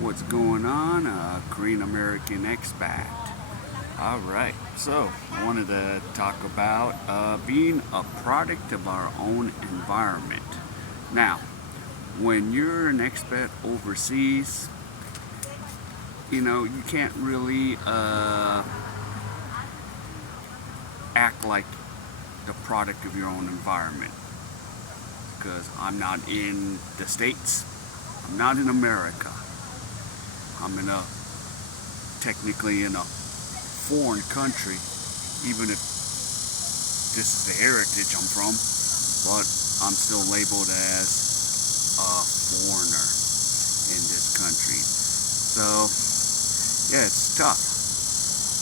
What's going on? Korean American expat. Alright, so I wanted to talk about being a product of our own environment. Now, when you're an expat overseas, you can't really act like the product of your own environment. Because I'm not in the States, I'm not in America. I'm technically in a foreign country, even if this is the heritage I'm from, but I'm still labeled as a foreigner in this country. So, yeah, it's tough.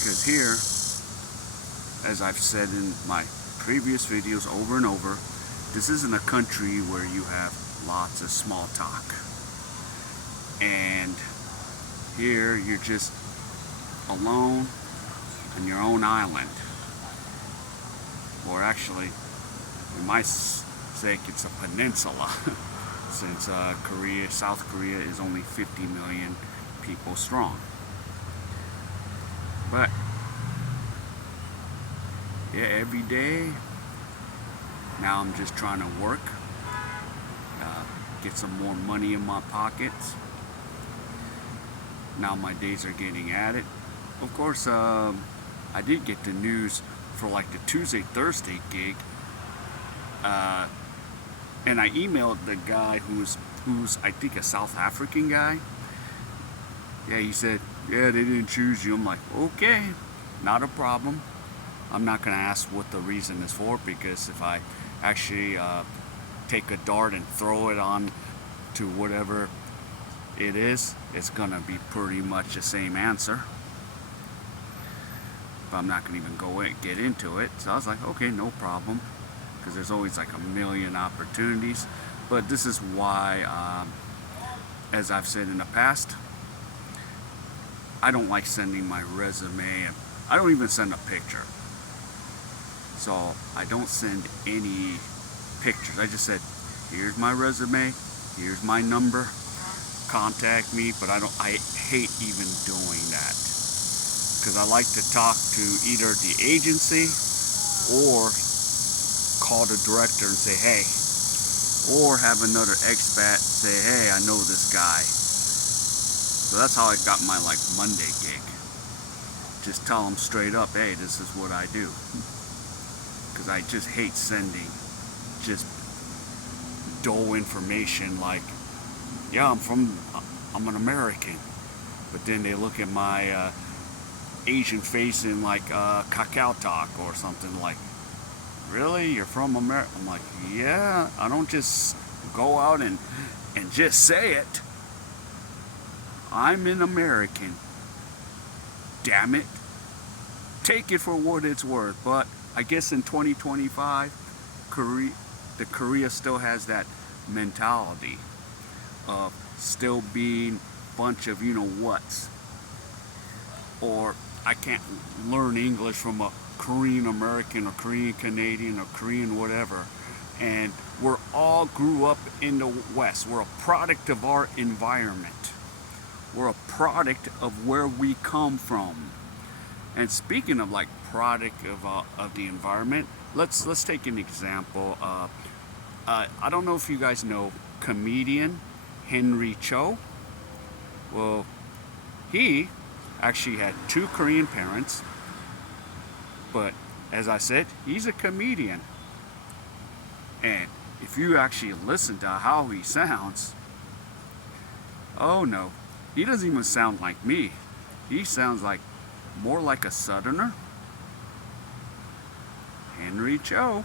Because here, as I've said in my previous videos over and over, this isn't a country where you have lots of small talk. And here you're just alone on your own island. Or actually, in my sake, it's a peninsula. Since South Korea is only 50 million people strong. But, yeah, every day, now I'm just trying to work, get some more money in my pockets. Now my days are getting added. Of course, I did get the news for like the Tuesday-Thursday gig, and I emailed the guy who's I think a South African guy. Yeah, he said, yeah, they didn't choose you. I'm like, okay, not a problem. I'm not gonna ask what the reason is for, because if I actually take a dart and throw it on to whatever it is, it's gonna be pretty much the same answer. But I'm not gonna even get into it. So I was like, okay, no problem, because there's always like a million opportunities. But this is why, as I've said in the past, I don't like sending my resume, and I don't even send a picture. So I don't send any pictures. I just said, here's my resume, here's my number, contact me. But I hate even doing that, because I like to talk to either the agency or call the director and say, hey, or have another expat say, hey, I know this guy. So that's how I got my Monday gig. Just tell them straight up, hey, this is what I do. Because I just hate sending just dull information like, yeah, I'm an American. But then they look at my Asian face in Kakao Talk or something like, really? You're from America? I'm like, yeah, I don't just go out and just say it. I'm an American. Damn it. Take it for what it's worth. But I guess in 2025, Korea still has that mentality of still being a bunch of you-know-whats. Or I can't learn English from a Korean American or Korean Canadian or Korean whatever. And we're all grew up in the West. We're a product of our environment. We're a product of where we come from. And speaking of product of the environment, let's take an example. I don't know if you guys know comedian Henry Cho. Well, he actually had 2 Korean parents, but as I said, he's a comedian. And if you actually listen to how he sounds, oh no, he doesn't even sound like me. He sounds more like a Southerner. Henry Cho.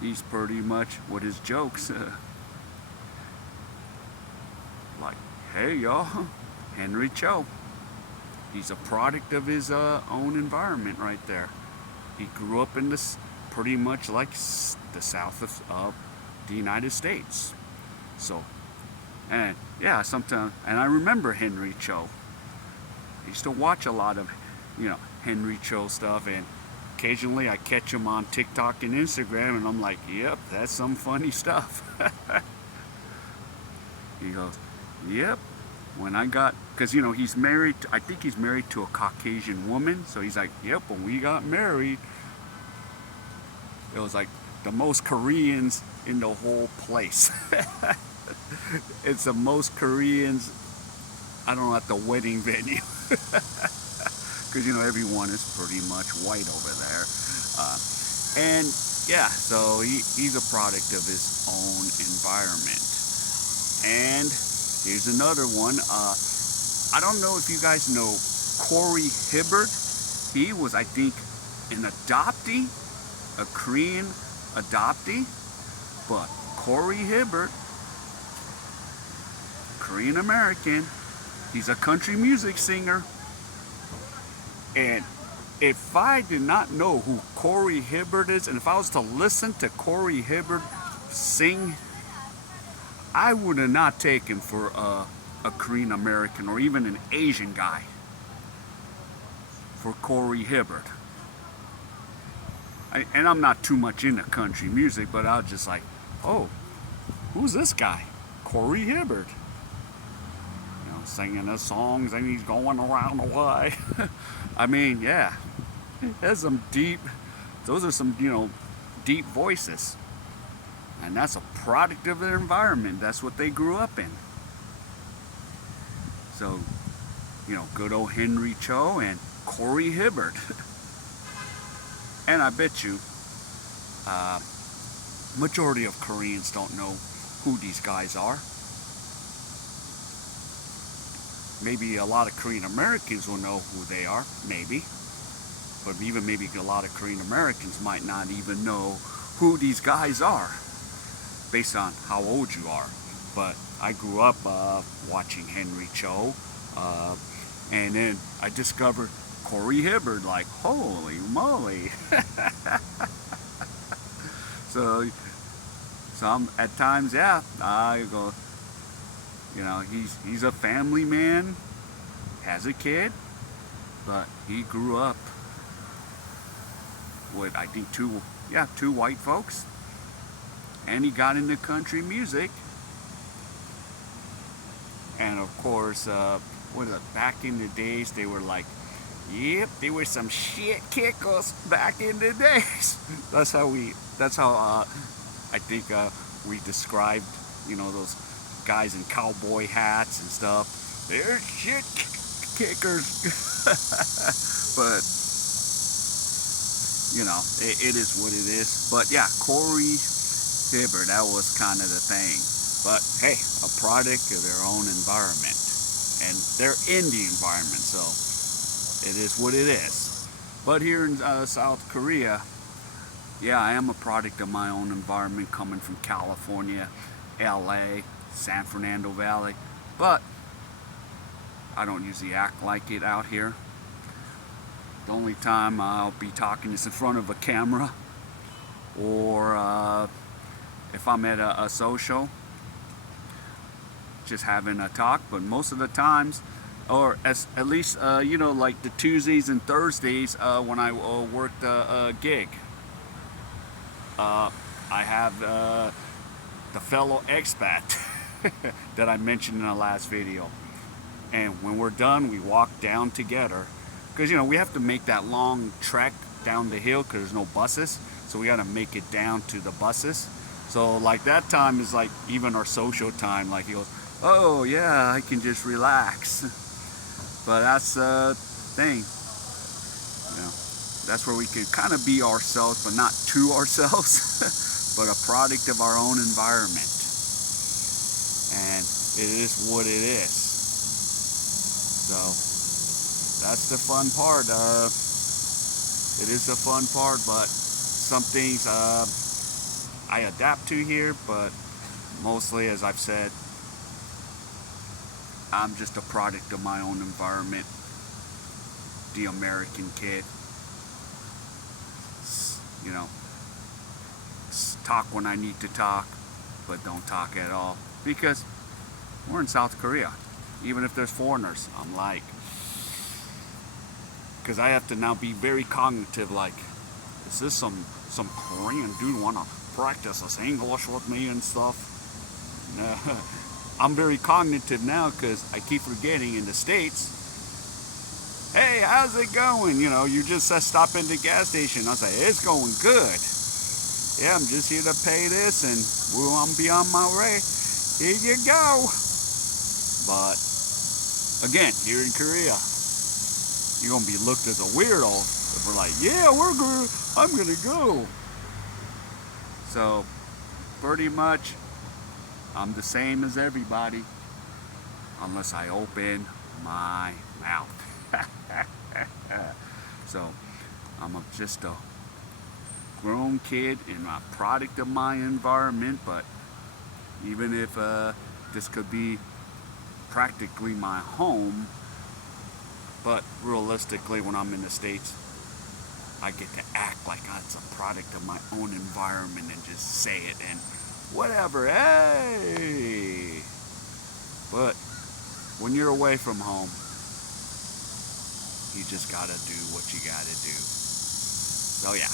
He's pretty much with his jokes like, hey y'all, Henry Cho. He's a product of his own environment right there. He grew up in this pretty much like the south of the United States. So, and yeah, sometimes, and I remember Henry Cho. I used to watch a lot of, Henry Cho stuff, and occasionally I catch him on TikTok and Instagram, and I'm like, yep, that's some funny stuff. He goes, yep. When I got, because you know he's married. I think he's married to a Caucasian woman. So he's like, yep. When we got married, it was like the most Koreans in the whole place. It's the most Koreans. I don't know, at the wedding venue. Because you know everyone is pretty much white over there. And yeah, so he's a product of his own environment. And here's another one. I don't know if you guys know Corey Hibbert. He was, I think, an adoptee, a Korean adoptee. But Corey Hibbert, Korean American, he's a country music singer. And if I did not know who Corey Hibbert is, and if I was to listen to Corey Hibbert sing, I would have not taken for a Korean American or even an Asian guy for Corey Hibbert. And I'm not too much into country music, but I was just like, oh, who's this guy? Corey Hibbert. You know, singing his songs and he's going around the way. I mean, yeah, there's some deep, those are some, you know, deep voices. And that's a product of their environment. That's what they grew up in. So, you know, good old Henry Cho and Corey Hibbert. And I bet you, majority of Koreans don't know who these guys are. Maybe a lot of Korean Americans will know who they are, maybe. But even maybe a lot of Korean Americans might not even know who these guys are, based on how old you are. But I grew up watching Henry Cho, and then I discovered Corey Hibbert, like, holy moly. So some at times, yeah, I go, you know, he's a family man, has a kid, but he grew up with, I think, two white folks, and he got into country music. And of course, back in the days, they were like, yep, they were some shit kickers back in the days. That's how I think we described, you know, those guys in cowboy hats and stuff. They're shit kickers. But, you know, it is what it is. But yeah, Corey Hibbert, that was kind of the thing. But hey, a product of their own environment. And they're in the environment, so it is what it is. But here in South Korea, yeah, I am a product of my own environment, coming from California, LA, San Fernando Valley. But I don't usually act like it out here. The only time I'll be talking is in front of a camera, or if I'm at a social, just having a talk. But most of the times, or at least, you know, like the Tuesdays and Thursdays when I worked a gig, I have the fellow expat that I mentioned in the last video. And when we're done, we walk down together. Because, you know, we have to make that long trek down the hill because there's no buses. So we got to make it down to the buses. So, like, that time is like even our social time. Like, he goes, oh, yeah, I can just relax. But that's the thing. You know, that's where we could kind of be ourselves, but not to ourselves, but a product of our own environment. And it is what it is. So that's the fun part. It is the fun part, but some things I adapt to here, but mostly, as I've said, I'm just a product of my own environment. The American kid. You know, talk when I need to talk, but don't talk at all. Because we're in South Korea. Even if there's foreigners, I'm like, because I have to now be very cognitive, like, is this some Korean dude want to practice this English with me and stuff? I'm very cognitive now because I keep forgetting in the States, hey, how's it going? You know, you just stop in the gas station. I was like, it's going good. Yeah, I'm just here to pay this and I'm be on my way. Here you go. But again, here in Korea, you're gonna be looked as a weirdo if we're like, yeah, I'm gonna go. So pretty much I'm the same as everybody unless I open my mouth. So I'm just a grown kid and a product of my environment, but even if this could be practically my home, but realistically when I'm in the States, I get to act like it's a product of my own environment and just say it and whatever, hey. But when you're away from home, you just gotta do what you gotta do. So yeah.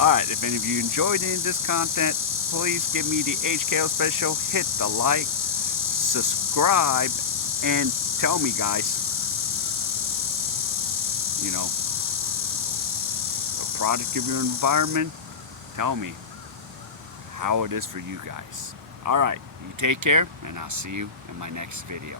Alright, if any of you enjoyed any of this content, please give me the HKO special, hit the like, subscribe, and tell me, guys, you know, the product of your environment, tell me how it is for you guys. Alright, you take care, and I'll see you in my next video.